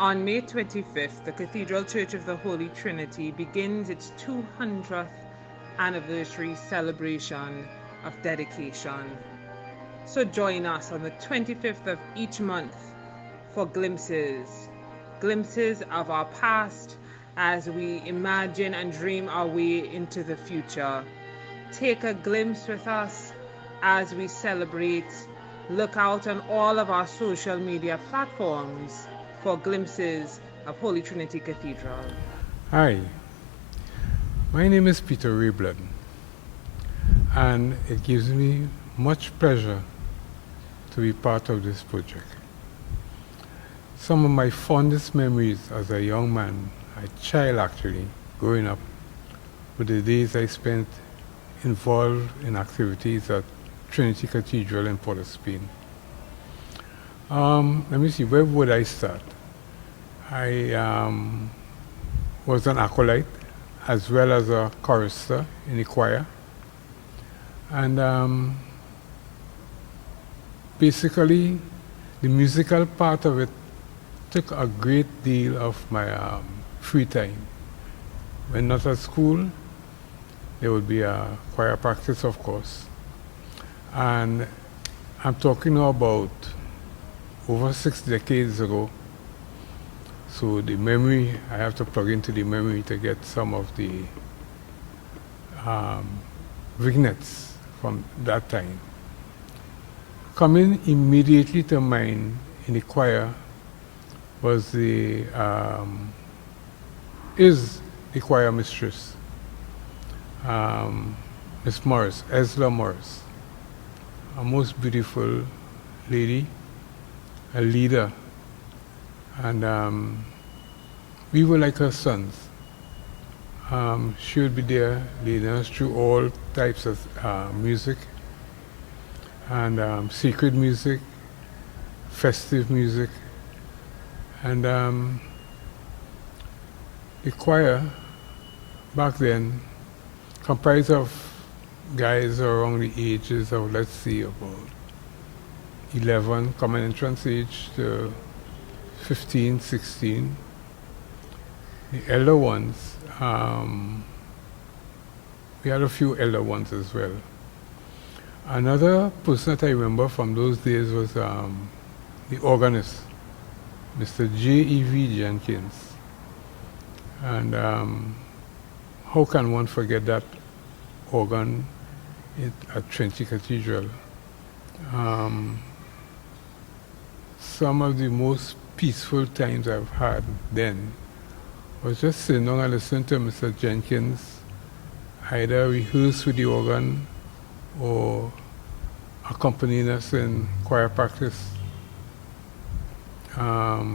On May 25th, the Cathedral Church of the Holy Trinity begins its 200th anniversary celebration of dedication. So join us on the 25th of each month for glimpses of our past as we imagine and dream our way into the future. Take a glimpse with us as we celebrate. Look out on all of our social media platforms for glimpses of Holy Trinity Cathedral. Hi, my name is Peter Reblood, and it gives me much pleasure to be part of this project. Some of my fondest memories as a young man, a child actually, growing up, were the days I spent involved in activities at Trinity Cathedral in Port of Spain. Let me see, where would I start? I was an acolyte as well as a chorister in the choir. And basically, the musical part of it took a great deal of my free time. When not at school, there would be a choir practice, of course. And I'm talking now about over 6 decades ago. So the memory, I have to plug into the memory to get some of the vignettes from that time. Coming immediately to mind in the choir was is the choir mistress, Miss Morris, Esla Morris, a most beautiful lady, a leader, and we were like her sons. She would be there leading us through all types of music, and sacred music, festive music, and the choir back then comprised of guys around the ages of, let's see, about 11, common entrance age, to 15, 16. The elder ones, we had a few elder ones as well. Another person that I remember from those days was the organist, Mr. J.E.V. Jenkins. And how can one forget that organ at Trinity Cathedral? Some of the most peaceful times I've had then was just sitting down and listening to Mr. Jenkins either rehearse with the organ or accompanying us in choir practice. As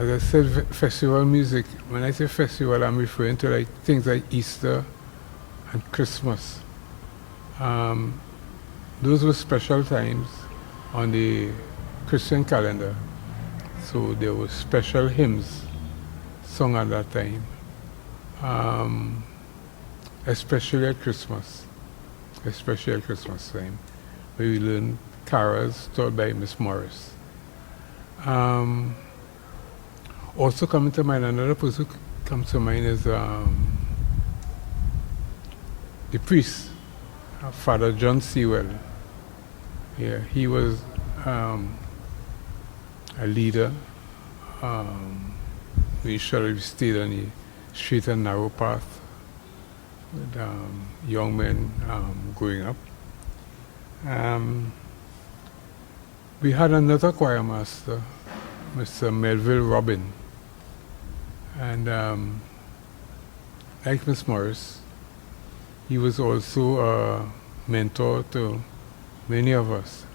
I said, festival music. When I say festival, I'm referring to like things like Easter and Christmas. Those were special times on the Christian calendar. So there were special hymns sung at that time, especially at Christmas time, where we learned carols taught by Miss Morris. Also coming to mind, another person who comes to mind is the priest, Father John Sewell. Yeah, he was a leader. We should have stayed on the straight and narrow path with young men growing up. We had another choir master, Mr. Melville Robin, and like Miss Morris, he was also a mentor to many of us.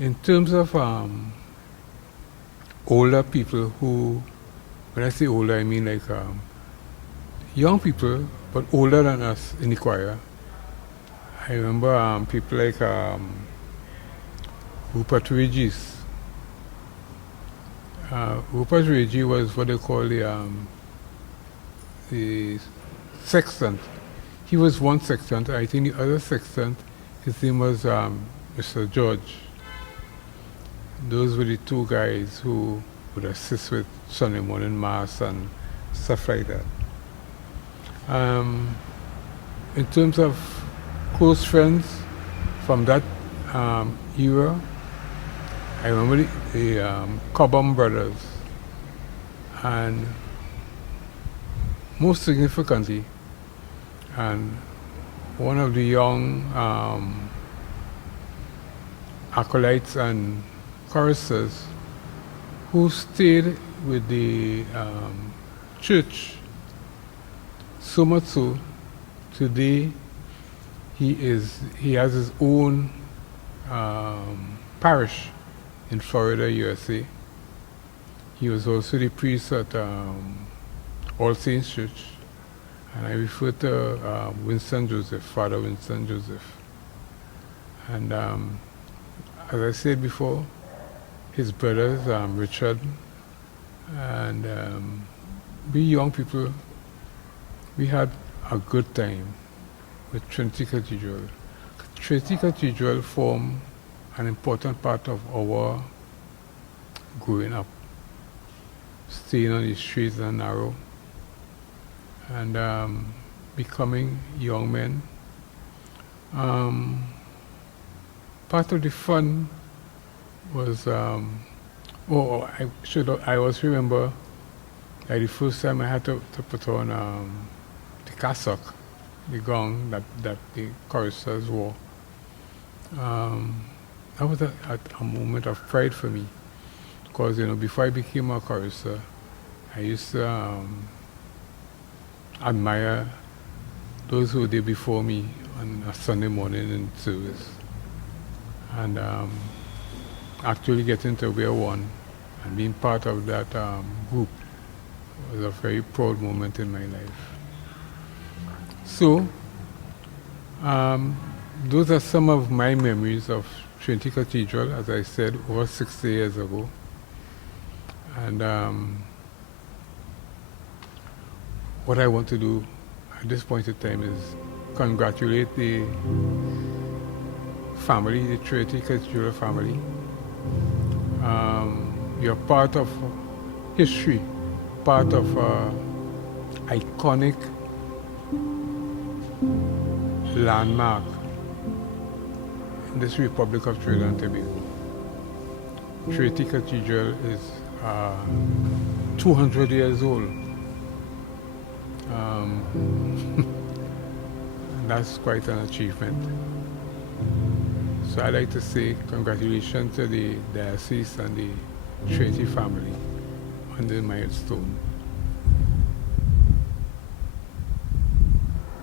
In terms of older people who, when I say older, I mean like young people, but older than us in the choir. I remember people like Rupert Regis. Rupert Regis was what they call the sextant. He was one sextant. I think the other sextant, his name was Mr. George. Those were the two guys who would assist with Sunday morning mass and stuff like that. In terms of close friends from that era, I remember the Cobham brothers, and most significantly, and one of the young acolytes and choristers who stayed with the church so much so today he has his own parish in Florida, USA. He was also the priest at All Saints Church, and I refer to Winston Joseph, Father Winston Joseph. And as I said before, his brothers, Richard, and we young people, we had a good time with Trinity Cathedral. Trinity Cathedral formed an important part of our growing up, staying on the streets and narrow, and becoming young men. Part of the fun was, I always remember like the first time I had to put on the cassock, the gown that the choristers wore. That was a moment of pride for me, because before I became a chorister, I used to admire those who were there before me on a Sunday morning in service, and actually getting to wear one and being part of that group was a very proud moment in my life. So, those are some of my memories of Trinity Cathedral, as I said, over 60 years ago. And what I want to do at this point in time is congratulate the family, the Trinity Cathedral family. You're part of history, part of iconic landmark in this Republic of Trinidad and Tobago. Trinity Cathedral is 200 years old. That's quite an achievement. So I'd like to say congratulations to the diocese and the Trinity family on the milestone.